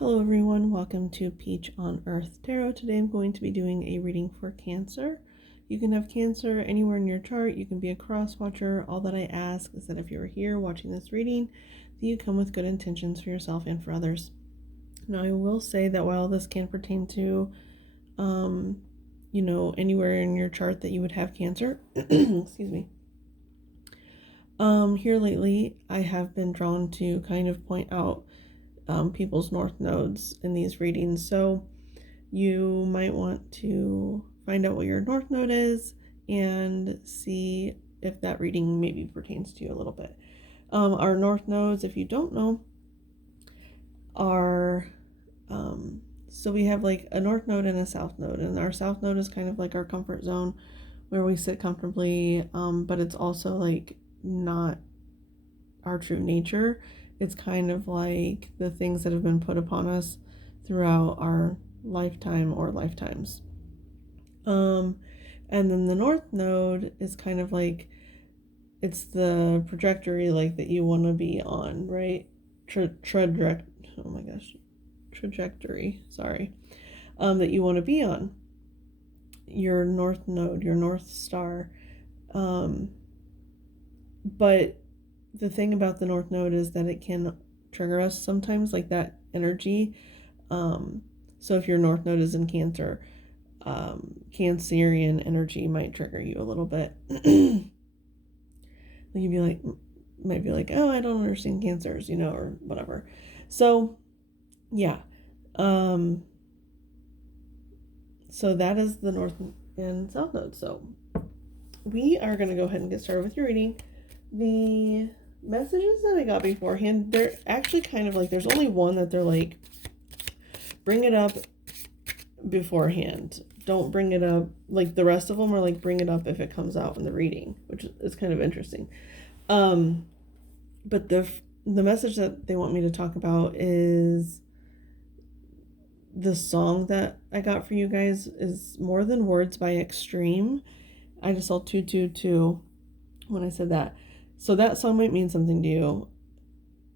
Hello everyone, welcome to Peach on Earth Tarot. Today I'm going to be doing a reading for Cancer. You can have Cancer anywhere in your chart, you can be a cross watcher. All that I ask is that if you're here watching this reading, that you come with good intentions for yourself and for others. Now I will say that while this can pertain to, anywhere in your chart that you would have Cancer, excuse me. Here lately I have been drawn to kind of point out people's north nodes in these readings. So you might want to find out what your north node is and see if that reading maybe pertains to you a little bit. Our north nodes, if you don't know, are so we have like a north node and a south node, and our south node is kind of like our comfort zone where we sit comfortably, but it's also like not our true nature. It's kind of like the things that have been put upon us throughout our lifetime or lifetimes. And then the north node is kind of like, it's the trajectory like that you want to be on, right? Trajectory, that you want to be on. Your north node, your north star. But the thing about the north node is that it can trigger us sometimes, like that energy. So if your north node is in Cancer, Cancerian energy might trigger you a little bit. Might be like, oh, I don't understand Cancers, or whatever. So yeah. So that is the north and south node. So we are going to go ahead and get started with your reading. The messages that I got beforehand, they're actually kind of like, there's only one that they're like, bring it up beforehand. Don't bring it up. Like the rest of them are like, bring it up if it comes out in the reading, which is kind of interesting. But the message that they want me to talk about is the song that I got for you guys is More Than Words by Extreme. I just saw 222 when I said that. So that song might mean something to you.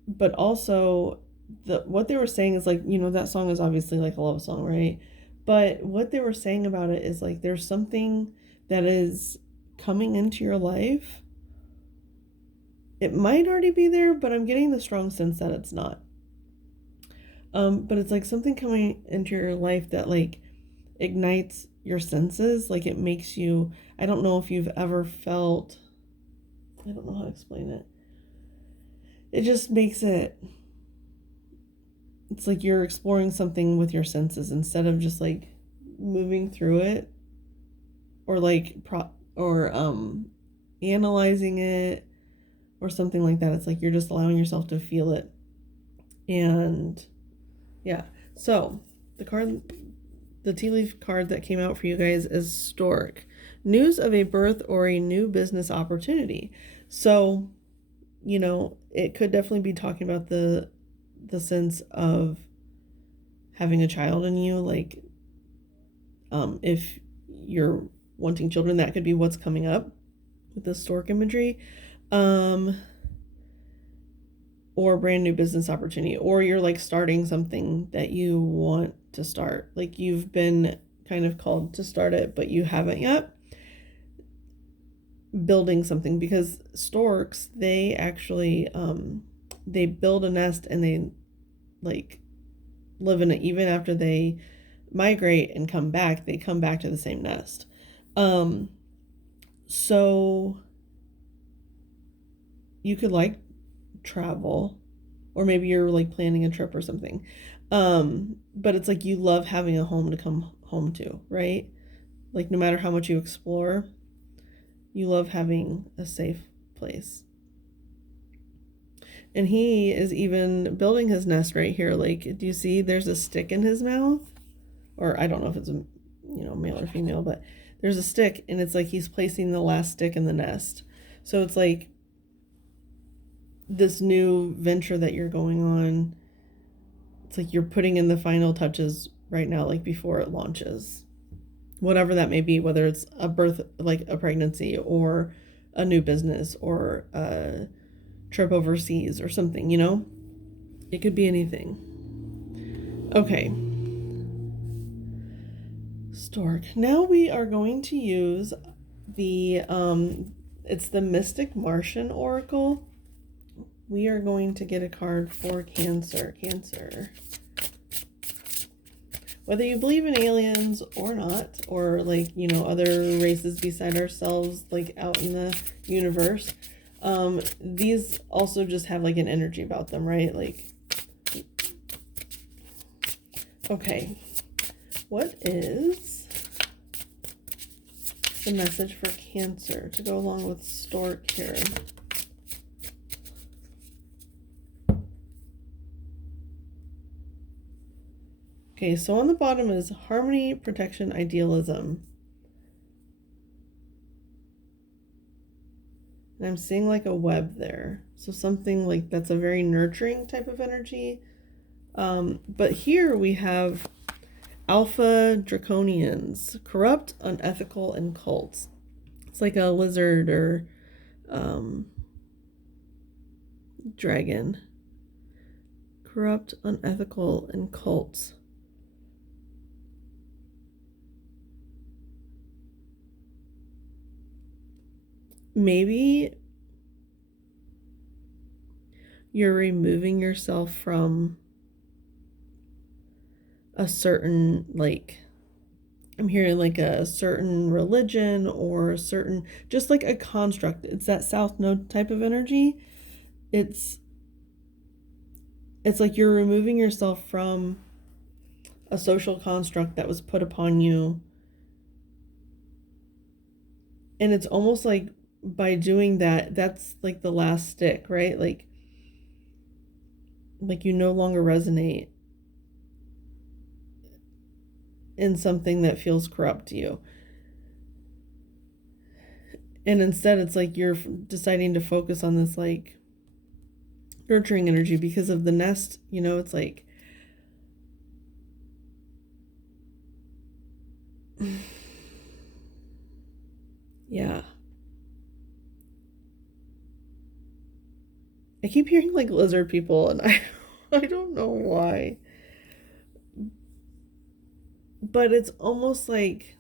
But also, what they were saying is like, that song is obviously like a love song, right? But what they were saying about it is like, there's something that is coming into your life. It might already be there, but I'm getting the strong sense that it's not. But it's like something coming into your life that like ignites your senses. Like it makes you, I don't know if you've ever felt, I don't know how to explain it. It just makes it's like you're exploring something with your senses instead of just like moving through it or like analyzing it or something like that. It's like you're just allowing yourself to feel it. And yeah, so the tea leaf card that came out for you guys is Stork. News of a birth or a new business opportunity. So, it could definitely be talking about the sense of having a child in you. Like, if you're wanting children, that could be what's coming up with the stork imagery. Or a brand new business opportunity, or you're like starting something that you want to start. Like you've been kind of called to start it, but you haven't yet. Building something, because storks, they actually they build a nest and they like live in it even after they migrate and come back. They come back to the same nest. So you could like travel, or maybe you're like planning a trip or something, but it's like you love having a home to come home to, right? Like no matter how much you explore, you love having a safe place. And he is even building his nest right here. Like, do you see there's a stick in his mouth? Or I don't know if it's a male or female, but there's a stick, and it's like he's placing the last stick in the nest. So it's like this new venture that you're going on, it's like you're putting in the final touches right now, like before it launches, whatever that may be, whether it's a birth, like a pregnancy, or a new business, or a trip overseas or something, it could be anything. Okay. Stork. Now we are going to use the it's the Mystic Martian Oracle. We are going to get a card for Cancer. Cancer. Whether you believe in aliens or not, or like, other races beside ourselves, like out in the universe, these also just have like an energy about them, right? Like, okay, what is the message for Cancer to go along with Stork here? Okay, so on the bottom is harmony, protection, idealism. And I'm seeing like a web there. So something like that's a very nurturing type of energy. But here we have Alpha Draconians, corrupt, unethical, and cults. It's like a lizard or dragon. Corrupt, unethical, and cults. Maybe you're removing yourself from a certain, like, I'm hearing like a certain religion or a certain, just like a construct. It's that South Node type of energy. It's like you're removing yourself from a social construct that was put upon you. And it's almost like by doing that, that's like the last stick, right? Like you no longer resonate in something that feels corrupt to you. And instead it's like you're deciding to focus on this like nurturing energy because of the nest, it's like yeah. I keep hearing like lizard people and I don't know why. But it's almost like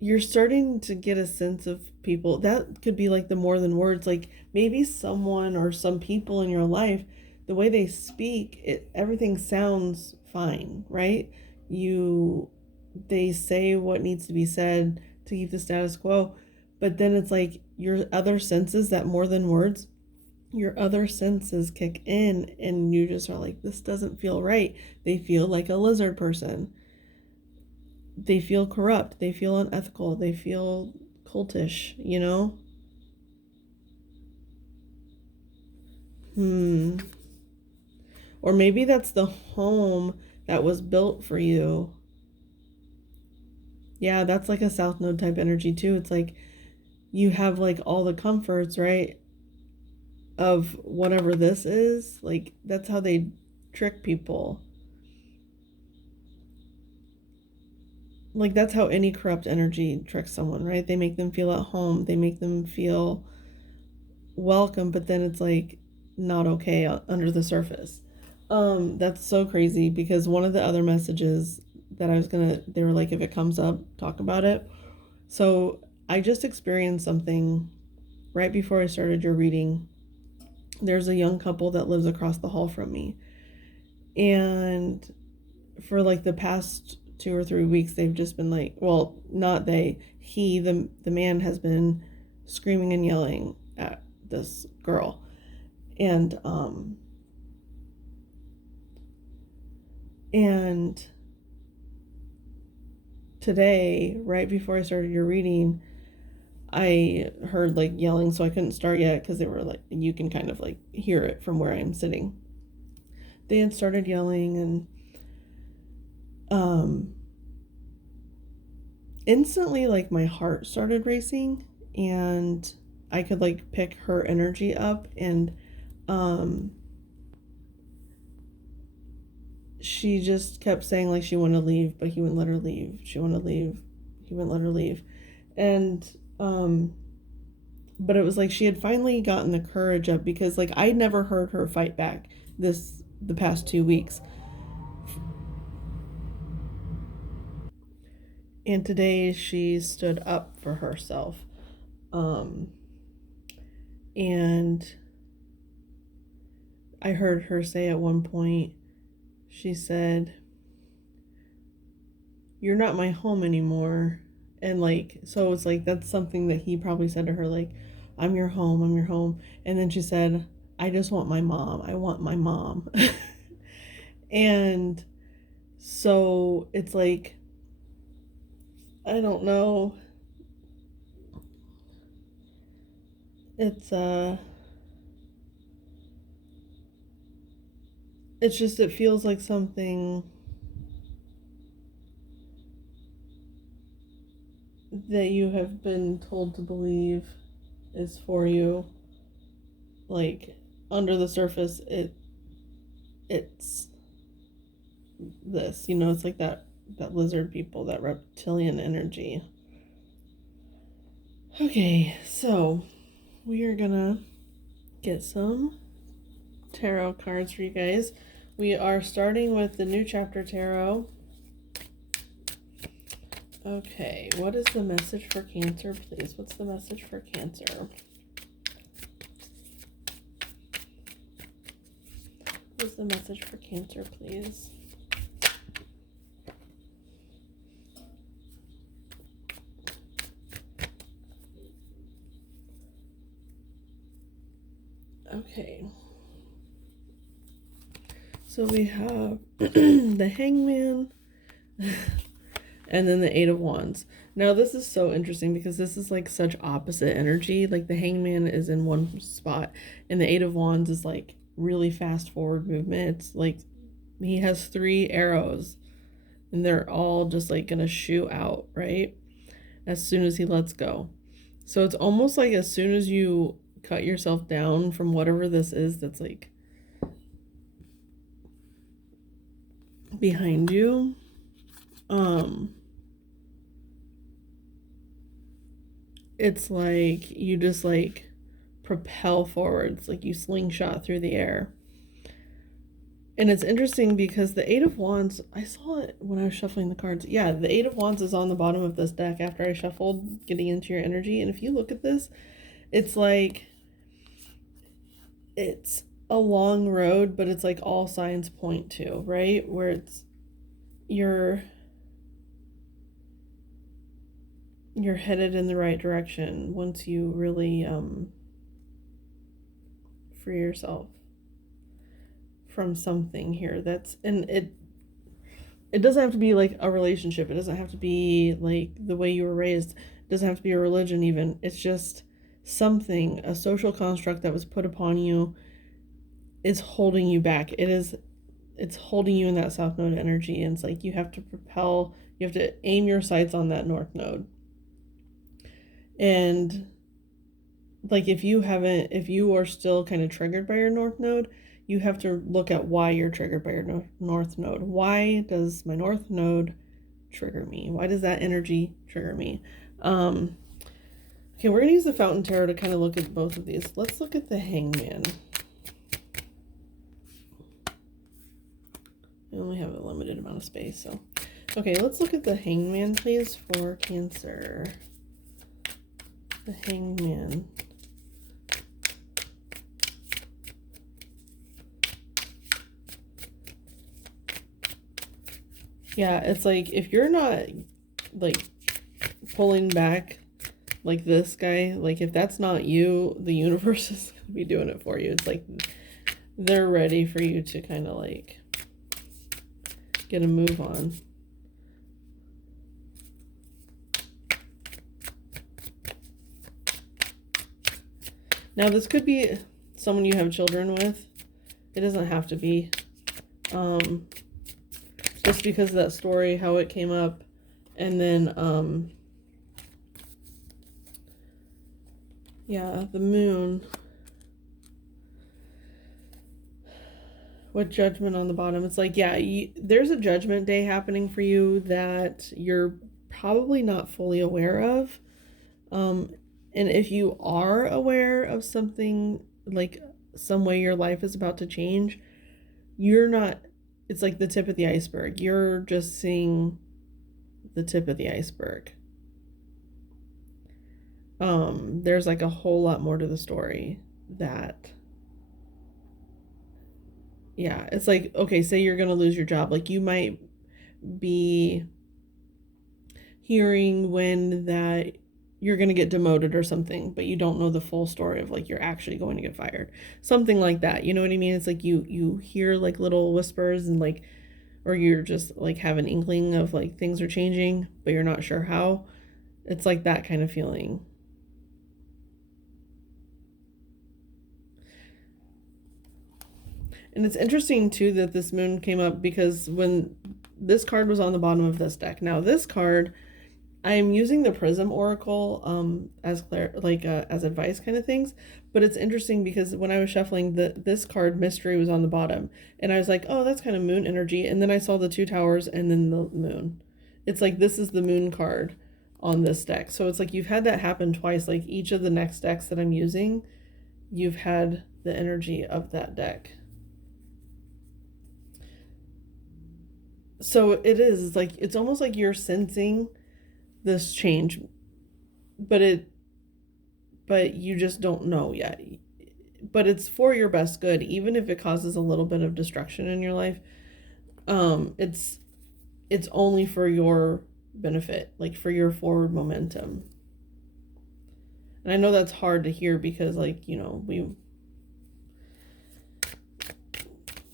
you're starting to get a sense of people. That could be like the more than words. Like maybe someone or some people in your life, the way they speak, everything sounds fine, right? They say what needs to be said to keep the status quo. But then it's like your other senses, that more than words, your other senses kick in and you just are like, this doesn't feel right. They feel like a lizard person. They feel corrupt. They feel unethical. They feel cultish, Or maybe that's the home that was built for you. Yeah, that's like a South Node type energy too. It's like you have like all the comforts, right? Of whatever this is. Like that's how they trick people. Like that's how any corrupt energy tricks someone, right? They make them feel at home. They make them feel welcome, but then it's like not okay under the surface. That's so crazy because one of the other messages that they were like, if it comes up, talk about it. So I just experienced something right before I started your reading. There's a young couple that lives across the hall from me. And for like the past 2 or 3 weeks, they've just been like, well, not they, the man has been screaming and yelling at this girl. And today, right before I started your reading, I heard like yelling, so I couldn't start yet because they were like, you can kind of like hear it from where I'm sitting. They had started yelling and instantly like my heart started racing and I could like pick her energy up and she just kept saying like she wanted to leave, but he wouldn't let her leave. She wanted to leave. He wouldn't let her leave. And but it was like she had finally gotten the courage up, because like I'd never heard her fight back the past 2 weeks. And today she stood up for herself. Um, and I heard her say at one point, she said, "You're not my home anymore." And like, so it's like, that's something that he probably said to her, like, I'm your home, I'm your home. And then she said, I just want my mom. I want my mom. And so it's like, I don't know. It's it's just, it feels like something that you have been told to believe is for you. Like, under the surface, it's this, it's like that lizard people, that reptilian energy. Okay, so we are gonna get some tarot cards for you guys. We are starting with the New Chapter Tarot. Okay, what is the message for Cancer, please? What's the message for Cancer? What's the message for Cancer, please? Okay. So we have the Hangman and then the Eight of Wands. Now this is so interesting because this is like such opposite energy. Like the Hangman is in one spot and the Eight of Wands is like really fast forward movement. It's like he has 3 arrows and they're all just like gonna shoot out, right? As soon as he lets go. So it's almost like as soon as you cut yourself down from whatever this is that's like behind you, it's like you just like propel forwards, like you slingshot through the air. And it's interesting because the Eight of Wands, I saw it when I was shuffling the cards. Yeah, the Eight of Wands is on the bottom of this deck after I shuffled, getting into your energy. And if you look at this, it's like, it's a long road, but it's like all signs point to, right? Where it's, you're headed in the right direction once you really free yourself from something here. And it doesn't have to be like a relationship. It doesn't have to be like the way you were raised. It doesn't have to be a religion even. It's just something, a social construct that was put upon you is holding you back. It's holding you in that South Node energy, and it's like you have to propel, you have to aim your sights on that North Node. And like if you are still kind of triggered by your North Node, you have to look at why you're triggered by your North Node. Why does my North Node trigger me? Why does that energy trigger me? Okay, we're going to use the Fountain Tarot to kind of look at both of these. Let's look at the Hangman. I only have a limited amount of space, so. Okay, let's look at the Hangman, please, for Cancer. The Hangman. Yeah, it's like if you're not like pulling back like this guy, like if that's not you, the universe is gonna be doing it for you. It's like they're ready for you to kind of like get a move on. Now this could be someone you have children with. It doesn't have to be. Just because of that story, how it came up, and then yeah, the moon with Judgment on the bottom. It's like, yeah, there's a judgment day happening for you that you're probably not fully aware of, and And if you are aware of something, like some way your life is about to change, you're not, it's like the tip of the iceberg. You're just seeing the tip of the iceberg. There's like a whole lot more to the story that, yeah, it's like, okay, say you're going to lose your job. Like you might be hearing when that you're going to get demoted or something, but you don't know the full story of like you're actually going to get fired. Something like that. You know what I mean? It's like you hear like little whispers and like, or you're just like have an inkling of like things are changing, but you're not sure how. It's like that kind of feeling. And it's interesting too that this moon came up because when this card was on the bottom of this deck. Now this card, I'm using the Prism Oracle as as advice kind of things, but it's interesting because when I was shuffling, this card Mystery was on the bottom, and I was like, oh, that's kind of moon energy, and then I saw the two towers and then the moon. It's like this is the moon card on this deck, so it's like you've had that happen twice. Like each of the next decks that I'm using, you've had the energy of that deck. So it's like it's almost like you're sensing this change, but you just don't know yet. But it's for your best good, even if it causes a little bit of destruction in your life. It's only for your benefit, like for your forward momentum. And I know that's hard to hear because like, you know, we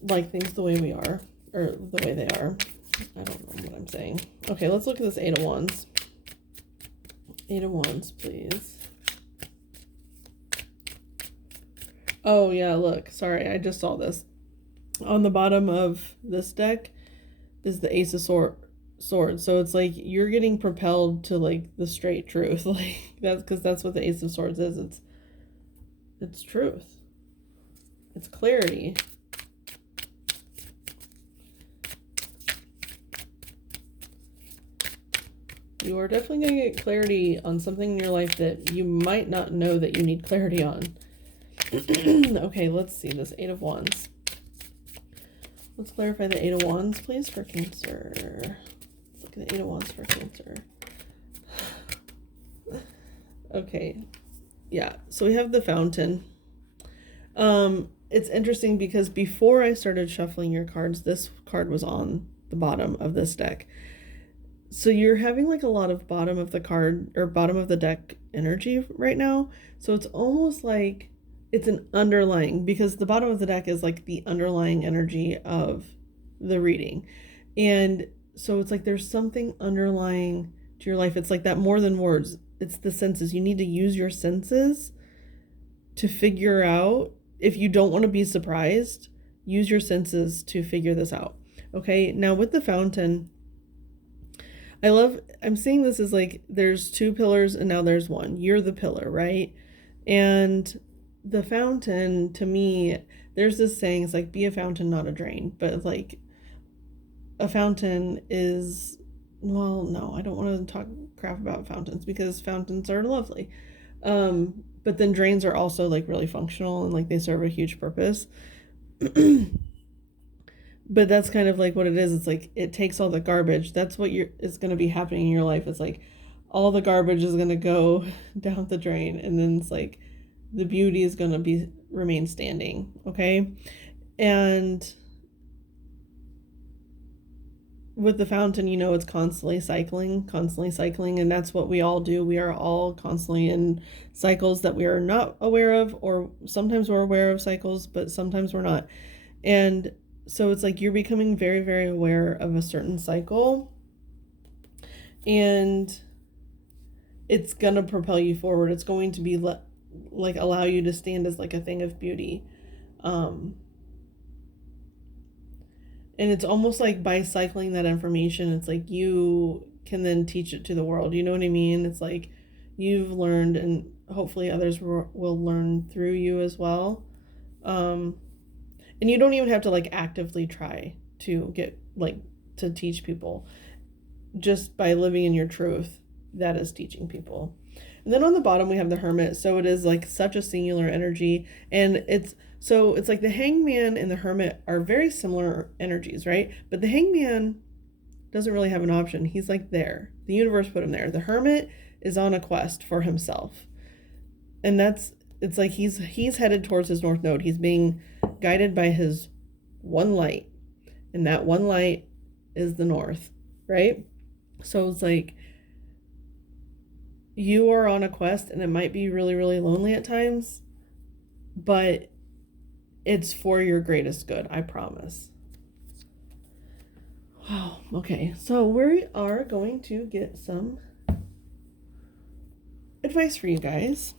like things the way we are, or the way they are. I don't know what I'm saying. Okay, let's look at this Eight of Wands. Eight of Wands, please. Oh, yeah, look. Sorry, I just saw this. On the bottom of this deck is the Ace of Swords. So it's like you're getting propelled to, like, the straight truth. Like, that's because that's what the Ace of Swords is. It's truth. It's clarity. You are definitely going to get clarity on something in your life that you might not know that you need clarity on. Okay, let's see this Eight of Wands. Let's clarify the Eight of Wands, please, for Cancer. Let's look at the Eight of Wands for Cancer. Okay, yeah, so we have the Fountain. It's interesting because before I started shuffling your cards, this card was on the bottom of this deck. So you're having like a lot of bottom of the card or bottom of the deck energy right now. So it's almost like it's an underlying, because the bottom of the deck is like the underlying energy of the reading. And so it's like there's something underlying to your life. It's like that more than words. It's the senses. You need to use your senses to figure out. If you don't want to be surprised, use your senses to figure this out. Okay, now with the Fountain, I'm seeing this as like there's two pillars and now there's one. You're the pillar, right? And the Fountain, to me, there's this saying, it's like be a fountain, not a drain. But like a fountain is, well, no, I don't want to talk crap about fountains because fountains are lovely. But then drains are also like really functional and like they serve a huge purpose. But that's kind of like what it is. It's like it takes all the garbage. That's what is going to be happening in your life. It's like all the garbage is going to go down the drain, and then it's like the beauty is going to remain standing. Okay, and with the Fountain, you know, it's constantly cycling, and that's what we all do. We are all constantly in cycles that we are not aware of, or sometimes we're aware of cycles, but sometimes we're not. And so it's like you're becoming very, very aware of a certain cycle, and it's going to propel you forward. It's going to be like allow you to stand as like a thing of beauty. And it's almost like by cycling that information, it's like you can then teach it to the world. You know what I mean? It's like you've learned, and hopefully others will learn through you as well. And you don't even have to like actively try to get like to teach people. Just by living in your truth, that is teaching people. And then on the bottom we have the Hermit. So it is like such a singular energy. And it's like the Hangman and the Hermit are very similar energies, right? But the Hangman doesn't really have an option. He's like there. The universe put him there. The Hermit is on a quest for himself. And it's like he's headed towards his north node. He's being guided by his one light. And that one light is the north, right? So it's like you are on a quest and it might be really, really lonely at times, but it's for your greatest good, I promise. Wow, okay, so we are going to get some advice for you guys.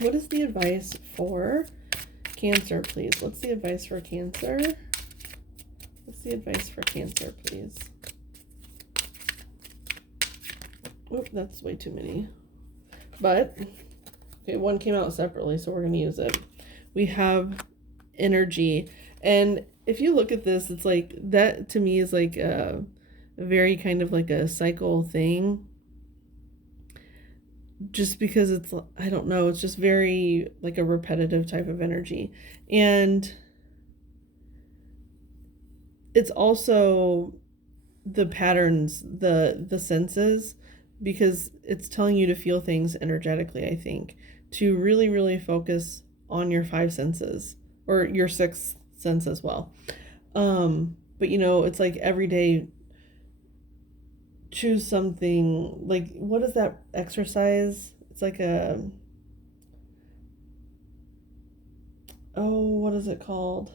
What is the advice for Cancer, please? What's the advice for Cancer? What's the advice for Cancer, please? Oop, that's way too many. But, okay, one came out separately, so we're going to use it. We have energy. And if you look at this, it's like, that to me is like a very kind of like a cycle thing. Just because it's, I don't know, it's just very like a repetitive type of energy. And it's also the patterns, the senses, because it's telling you to feel things energetically, I think, to really, really focus on your five senses, or your sixth sense as well. But you know, it's like every day choose something, like, what is that exercise? It's like what is it called?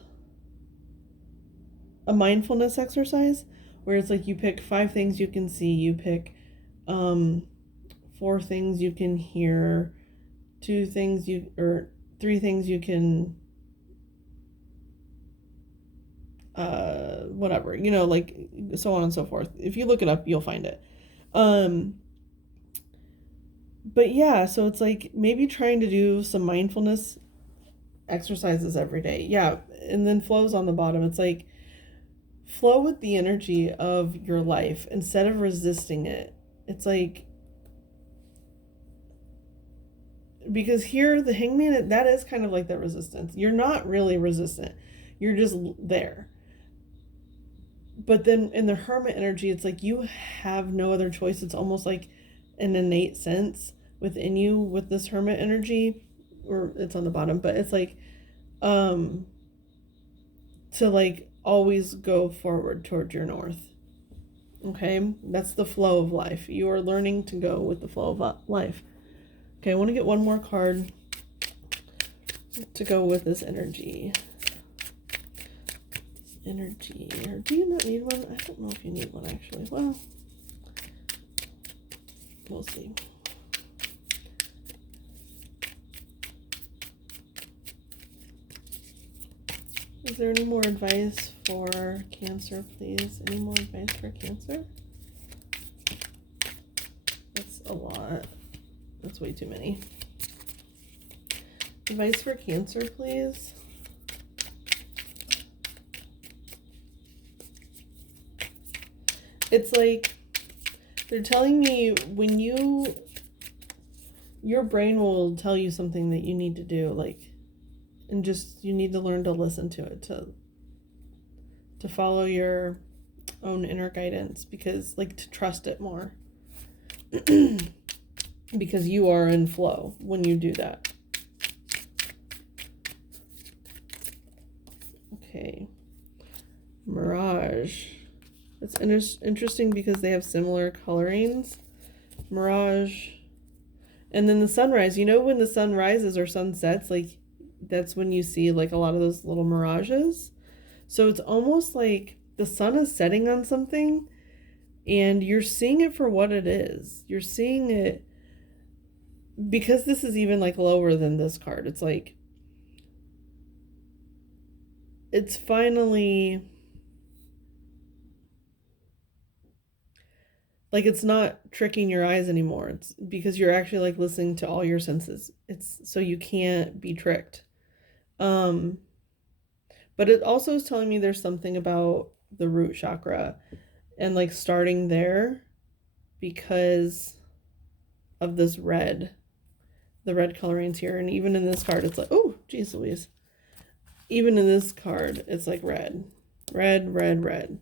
A mindfulness exercise, where it's like you pick 5 things you can see, you pick 4 things you can hear, 3 things you can whatever, you know, like so on and so forth. If you look it up, you'll find it. But yeah, so it's like maybe trying to do some mindfulness exercises every day. Yeah, and then flows on the bottom. It's like flow with the energy of your life instead of resisting it. It's like, because here the Hangman, that is kind of like that resistance. You're not really resistant. You're just there. But then in the Hermit energy, it's like you have no other choice. It's almost like an innate sense within you with this Hermit energy, or it's on the bottom, but it's like to like always go forward towards your north. Okay, that's the flow of life. You are learning to go with the flow of life. Okay, I want to get one more card to go with this energy. Energy, or do you not need one? I don't know if you need one, actually. Well, we'll see. Is there any more advice for Cancer, please? Any more advice for Cancer? That's a lot. That's way too many. Advice for Cancer, please. It's like they're telling me when your brain will tell you something that you need to do, like, and just you need to learn to listen to it, to follow your own inner guidance, because like to trust it more. Because you are in flow when you do that. Okay. Mirage. It's interesting because they have similar colorings. Mirage. And then the sunrise. You know when the sun rises or sun sets, like that's when you see like a lot of those little mirages. So it's almost like the sun is setting on something and you're seeing it for what it is. You're seeing it because this is even like lower than this card. It's like it's finally like it's not tricking your eyes anymore. It's because you're actually like listening to all your senses. It's so you can't be tricked. But it also is telling me there's something about the root chakra and like starting there, because of this red. The red colorings here. And even in this card, it's like, oh, geez Louise. Even in this card, it's like red. Red, red, red.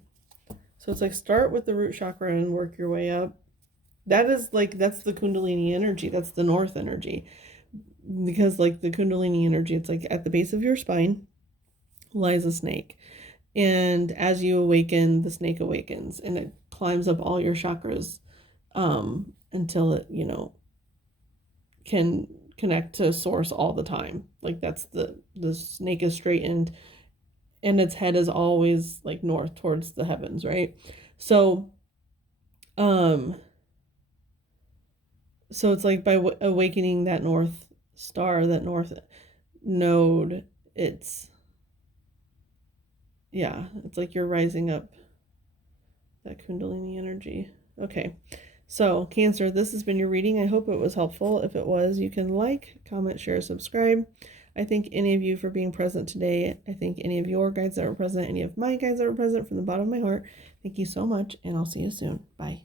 So it's like start with the root chakra and work your way up. That is like, that's the Kundalini energy. That's the North energy. Because like the Kundalini energy, it's like at the base of your spine lies a snake. And as you awaken, the snake awakens and it climbs up all your chakras until it, you know, can connect to source all the time. Like that's the snake is straightened and its head is always like north towards the heavens, right? So so it's like by awakening that north star, that north node, it's like you're rising up that Kundalini energy. Okay. So, Cancer, this has been your reading. I hope it was helpful. If it was, you can like, comment, share, subscribe. I thank any of you for being present today. I thank any of your guides that were present, any of my guides that were present from the bottom of my heart. Thank you so much, and I'll see you soon. Bye.